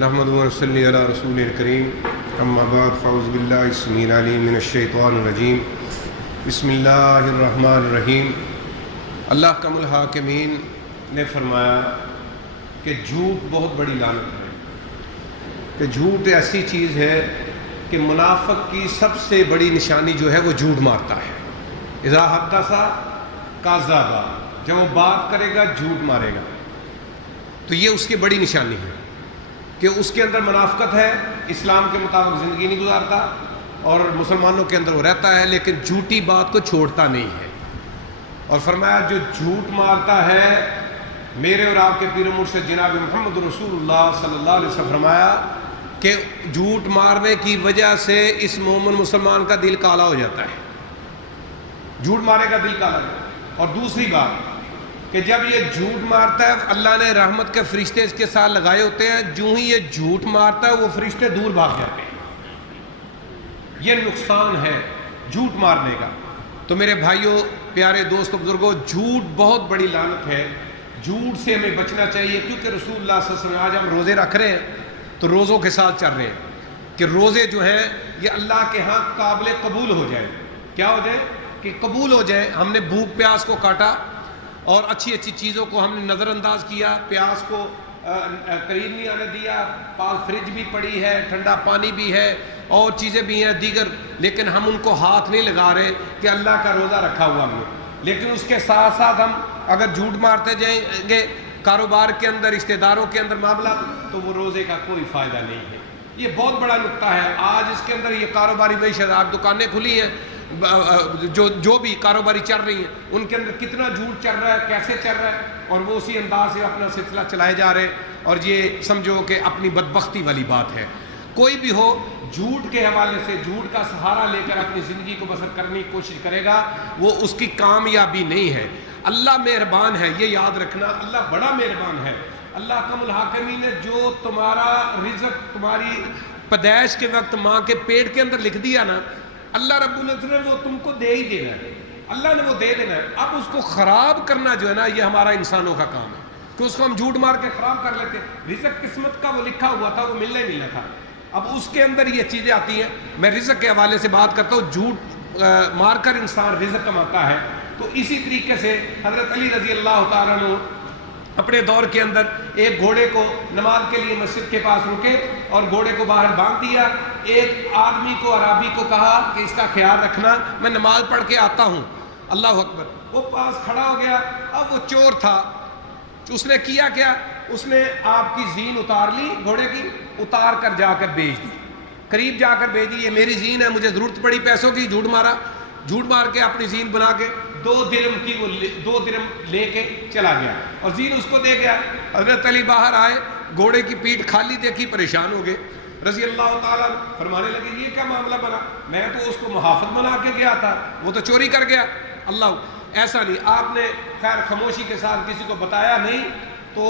نحمدہ و نصلی علی رسول الکریم اما بعد فاعوذ باللہ السمیع العلیم من الشیطان الرجیم بسم اللہ الرحمن الرحیم۔ اللہ کم الحاکمین نے فرمایا کہ جھوٹ بہت بڑی لعنت ہے، کہ جھوٹ ایسی چیز ہے کہ منافق کی سب سے بڑی نشانی جو ہے وہ جھوٹ مارتا ہے۔ اذا حدث کذب، جب وہ بات کرے گا جھوٹ مارے گا، تو یہ اس کی بڑی نشانی ہے کہ اس کے اندر منافقت ہے، اسلام کے مطابق زندگی نہیں گزارتا اور مسلمانوں کے اندر وہ رہتا ہے لیکن جھوٹی بات کو چھوڑتا نہیں ہے۔ اور فرمایا جو جھوٹ مارتا ہے، میرے اور آپ کے پیر و مرشد جناب محمد رسول اللہ صلی اللہ علیہ وسلم فرمایا کہ جھوٹ مارنے کی وجہ سے اس مومن مسلمان کا دل کالا ہو جاتا ہے، جھوٹ مارے کا دل کالا ہو جاتا ہے۔ اور دوسری بات کہ جب یہ جھوٹ مارتا ہے، اللہ نے رحمت کے فرشتے اس کے ساتھ لگائے ہوتے ہیں، جو ہی یہ جھوٹ مارتا ہے وہ فرشتے دور بھاگ جاتے ہیں۔ یہ نقصان ہے جھوٹ مارنے کا۔ تو میرے بھائیوں، پیارے دوستوں، بزرگوں، جھوٹ بہت بڑی لعنت ہے، جھوٹ سے ہمیں بچنا چاہیے، کیونکہ رسول اللہ صلی اللہ علیہ وسلم آج ہم روزے رکھ رہے ہیں تو روزوں کے ساتھ چل رہے ہیں کہ روزے جو ہیں یہ اللہ کے ہاں قابل قبول ہو جائے۔ کیا ہو جائے؟ کہ قبول ہو جائے۔ ہم نے بھوک پیاس کو کاٹا اور اچھی اچھی چیزوں کو ہم نے نظر انداز کیا، پیاس کو قریب نہیں آنے دیا، پاس فریج بھی پڑی ہے، ٹھنڈا پانی بھی ہے اور چیزیں بھی ہیں دیگر، لیکن ہم ان کو ہاتھ نہیں لگا رہے کہ اللہ کا روزہ رکھا ہوا ہم نے۔ لیکن اس کے ساتھ ساتھ ہم اگر جھوٹ مارتے جائیں گے کاروبار کے اندر، رشتہ داروں کے اندر معاملہ، تو وہ روزے کا کوئی فائدہ نہیں ہے۔ یہ بہت بڑا نقطہ ہے آج اس کے اندر۔ یہ کاروباری معیشت، آپ دکانیں کھلی ہیں، جو بھی کاروباری چل رہی ہیں ان کے اندر کتنا جھوٹ چل رہا ہے، کیسے چل رہا ہے، اور وہ اسی انداز سے اپنا سلسلہ چلائے جا رہے ہیں۔ اور یہ سمجھو کہ اپنی بدبختی والی بات ہے۔ کوئی بھی ہو، جھوٹ کے حوالے سے جھوٹ کا سہارا لے کر اپنی زندگی کو بسر کرنے کی کوشش کرے گا، وہ اس کی کامیابی نہیں ہے۔ اللہ مہربان ہے، یہ یاد رکھنا، اللہ بڑا مہربان ہے۔ اللہ کم الحاکمین نے جو تمہارا رزق تمہاری پیدائش کے وقت ماں کے پیٹ کے اندر لکھ دیا نا، اللہ رب العزت نے وہ تم کو دے ہی دینا ہے، اللہ نے وہ دے دینا ہے۔ اب اس کو خراب کرنا جو ہے نا، یہ ہمارا انسانوں کا کام ہے کہ اس کو ہم جھوٹ مار کے خراب کر لیتے۔ رزق قسمت کا وہ لکھا ہوا تھا، وہ ملنا ہی ملنا تھا، اب اس کے اندر یہ چیزیں آتی ہیں۔ میں رزق کے حوالے سے بات کرتا ہوں، جھوٹ مار کر انسان رزق کماتا ہے۔ تو اسی طریقے سے حضرت علی رضی اللہ تعالیٰ عنہ اپنے دور کے اندر ایک گھوڑے کو نماز کے لیے مسجد کے پاس رکے اور گھوڑے کو باہر باندھ دیا۔ ایک آدمی کو، عرابی کو کہا کہ اس کا خیال رکھنا، میں نماز پڑھ کے آتا ہوں۔ اللہ اکبر۔ وہ پاس کھڑا ہو گیا۔ اب وہ چور تھا، اس نے کیا کیا، اس نے آپ کی زین اتار لی، گھوڑے کی اتار کر جا کر بیچ دی، قریب جا کر بیچ دی۔ یہ میری زین ہے، مجھے ضرورت پڑی پیسوں کی، جھوٹ مارا، جھوٹ مار کے اپنی زین بنا کے 2 درم کی وہ 2 درم لے کے چلا گیا اور زین اس کو دے گیا۔ حضرت علی باہر آئے، گھوڑے کی پیٹھ خالی دیکھی، پریشان ہو گئے۔ رضی اللہ تعالیٰ فرمانے لگے یہ کیا معاملہ بنا، میں تو اس کو محافظ بنا کے گیا تھا، وہ تو چوری کر گیا۔ اللہ ایسا نہیں، آپ نے خیر خاموشی کے ساتھ کسی کو بتایا نہیں تو،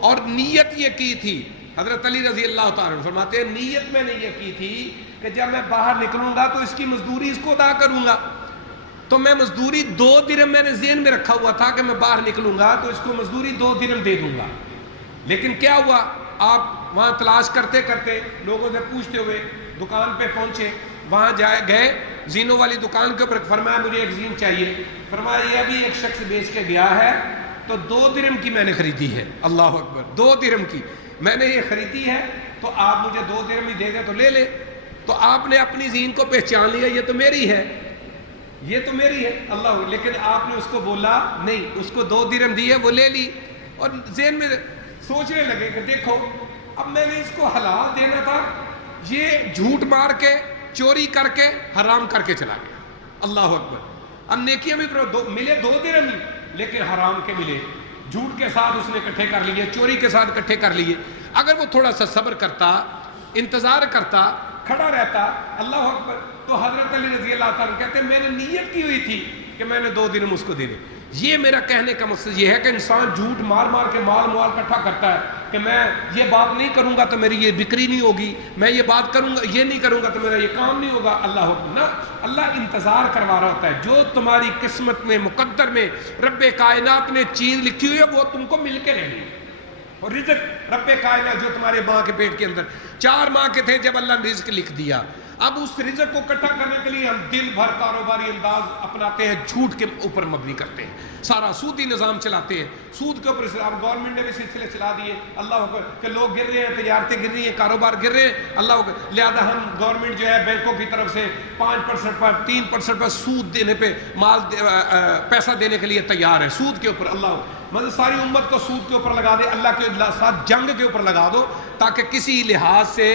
اور نیت یہ کی تھی، حضرت علی رضی اللہ تعالیٰ فرماتے ہیں نیت میں نے یہ کی تھی کہ جب میں باہر نکلوں گا تو اس کی مزدوری اس کو ادا کروں گا، تو میں مزدوری 2 درم میں نے ذہن میں رکھا ہوا تھا کہ میں باہر نکلوں گا تو اس کو مزدوری 2 درم دے دوں گا۔ لیکن کیا ہوا، آپ وہاں تلاش کرتے کرتے لوگوں سے پوچھتے ہوئے دکان پہ پہنچے، وہاں گئے زینوں والی دکان کے اوپر، فرمایا مجھے ایک زین چاہیے، فرمایا یہ ابھی ایک شخص بیچ کے گیا ہے تو 2 درم کی میں نے خریدی ہے۔ اللہ اکبر، 2 درم کی میں نے یہ خریدی ہے، تو آپ مجھے 2 درم ہی دے دیں تو لے لے۔ تو آپ نے اپنی زین کو پہچان لیا، یہ تو میری ہے، یہ تو میری ہے۔ اللہ، لیکن آپ نے اس کو بولا نہیں، اس کو 2 درم دی ہے، وہ لے لی اور ذہن میں سوچنے لگے کہ دیکھو اب میں نے اس کو حلال دینا تھا، یہ جھوٹ مار کے چوری کر کے حرام کر کے چلا گیا۔ اللہ اکبر۔ اب نیکیاں بھی ملے 2 درم ہی، لیکن حرام کے ملے، جھوٹ کے ساتھ اس نے اکٹھے کر لیے، چوری کے ساتھ اکٹھے کر لیے۔ اگر وہ تھوڑا سا صبر کرتا، انتظار کرتا، کھڑا رہتا، اللہ اکبر، تو حضرت علی رضی اللہ تعالیٰ کہتے ہیں میں نے نیت کی ہوئی تھی کہ میں نے 2 درم اس کو دینے۔ یہ میرا کہنے کا مقصد یہ ہے کہ انسان جھوٹ مار مار کے مال اکٹھا کرتا ہے کہ میں یہ بات نہیں کروں گا تو میری یہ بکری نہیں ہوگی، میں یہ بات کروں گا، یہ نہیں کروں گا تو میرا یہ کام نہیں ہوگا۔ اللہ حکم نا، اللہ انتظار کروا رہا ہوتا ہے۔ جو تمہاری قسمت میں، مقدر میں رب کائنات نے چیز لکھی ہوئی ہے وہ تم کو مل کے رہنی ہے۔ اور رزق رب کائنات جو تمہارے ماں کے پیٹ کے اندر 4 ماہ کے تھے جب اللہ نے رزق لکھ دیا، اب اس رزق کو اکٹھا کرنے کے لیے ہم دن بھر کاروباری انداز اپناتے ہیں، جھوٹ کے اوپر مبنی کرتے ہیں، سارا سودی نظام چلاتے ہیں، سود کے اوپر اسلام گورنمنٹ نے بھی سلسلے چلا دیے، اللہ اکبر، کہ لوگ گر رہے ہیں، تجارتیں گر رہی ہیں، کاروبار گر رہے ہیں، اللہ اکبر، لہذا ہم گورنمنٹ جو ہے بینکوں کی طرف سے 5% پر 3% پر سود دینے پہ پیسہ دینے کے لیے تیار ہے، سود کے اوپر، اللہ مطلب ساری امت کو سود کے اوپر لگا دے، اللہ کے ساتھ جنگ کے اوپر لگا دو تاکہ کسی لحاظ سے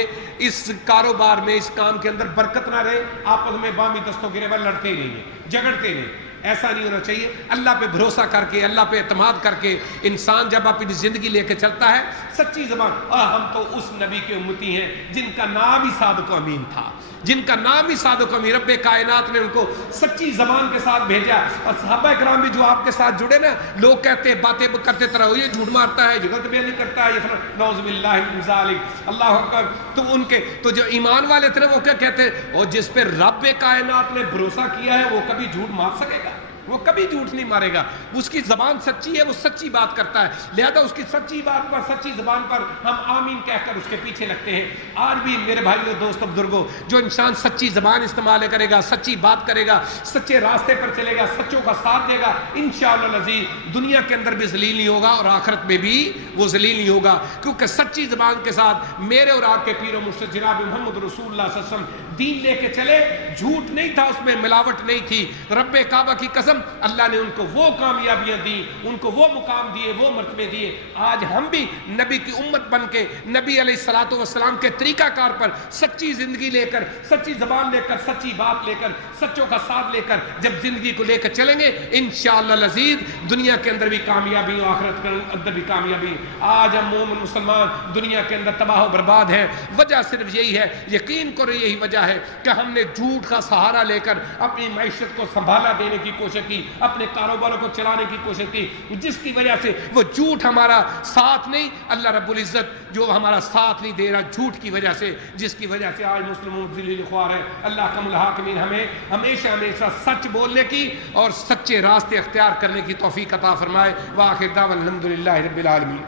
اس کاروبار میں اس کام کے اندر برکت نہ رہے، آپس میں بامی دستوں گرے بل لڑتے نہیں ہیں، جھگڑتے نہیں، ایسا نہیں ہونا چاہیے۔ اللہ پہ بھروسہ کر کے، اللہ پہ اعتماد کر کے انسان جب اپنی زندگی لے کے چلتا ہے، سچی زبان، ہم تو اس نبی کے امتی ہیں جن کا نام ہی صادق و امین تھا، جن کا نام ہی صادق و امین، رب کائنات نے ان کو سچی زبان کے ساتھ بھیجا، اور صحابہ کرام بھی جو آپ کے ساتھ جڑے نا، لوگ کہتے باتیں کرتے طرح یہ جھوٹ مارتا ہے، غلط بیانی کرتا ہے، یہ نعوذ باللہ من ذالک، اللہ اکبر، تو ان کے تو جو ایمان والے تھے وہ کیا کہتے، اور جس پہ رب کائنات نے بھروسہ کیا ہے وہ کبھی جھوٹ مار سکے گا؟ وہ کبھی جھوٹ نہیں مارے گا، اس کی زبان سچی ہے، وہ سچی بات کرتا ہے، لہذا اس کی سچی بات پر، سچی زبان پر ہم آمین کہہ کر اس کے پیچھے لگتے ہیں۔ آج بھی میرے بھائیوں، دوستوں، بزرگوں، جو انسان سچی زبان استعمال کرے گا، سچی بات کرے گا، سچے راستے پر چلے گا، سچوں کا ساتھ دے گا، انشاءاللہ العزیز دنیا کے اندر بھی ذلیل نہیں ہوگا اور آخرت میں بھی وہ ذلیل نہیں ہوگا، کیونکہ سچی زبان کے ساتھ میرے اور آپ کے پیر و مرشد جناب محمد رسول اللہ صلی اللہ علیہ وسلم دین لے کے چلے، جھوٹ نہیں تھا، اس میں ملاوٹ نہیں تھی، رب کعبہ کی قسم، اللہ نے ان کو وہ کامیابیاں دی، ان کو وہ مقام دیے، وہ مرتبے دیے۔ آج ہم بھی نبی کی امت بن کے، نبی علیہ الصلوۃ والسلام کے طریقہ کار پر سچی زندگی لے کر، سچی زبان لے کر، سچی بات لے کر، سچوں کا ساتھ لے کر جب زندگی کو لے کر چلیں گے، انشاءاللہ العزیز دنیا کے اندر بھی کامیابی، آخرت کے اندر بھی کامیابی۔ آج ہم مومن مسلمان دنیا کے اندر تباہ و برباد ہیں، وجہ صرف یہی ہے، یقین کرو یہی وجہ ہے کہ ہم نے جھوٹ کا سہارا لے کر اپنی معیشت کو سنبھالا دینے کی کوشش کی، اپنے کاروباروں کو چلانے کی کوشش کی، جس کی وجہ سے وہ جھوٹ ہمارا ساتھ نہیں، اللہ رب العزت جو ہمارا ساتھ نہیں دے رہا جھوٹ کی وجہ سے، جس کی وجہ سے آج مسلموں ذلیل خوار ہے۔ اللہ کم الحاکمین ہمیں ہمیشہ ہمیشہ سچ بولنے کی اور سچے راستے اختیار کرنے کی توفیق عطا فرمائے۔ وآخر دعوانا الحمدللہ رب العالمین۔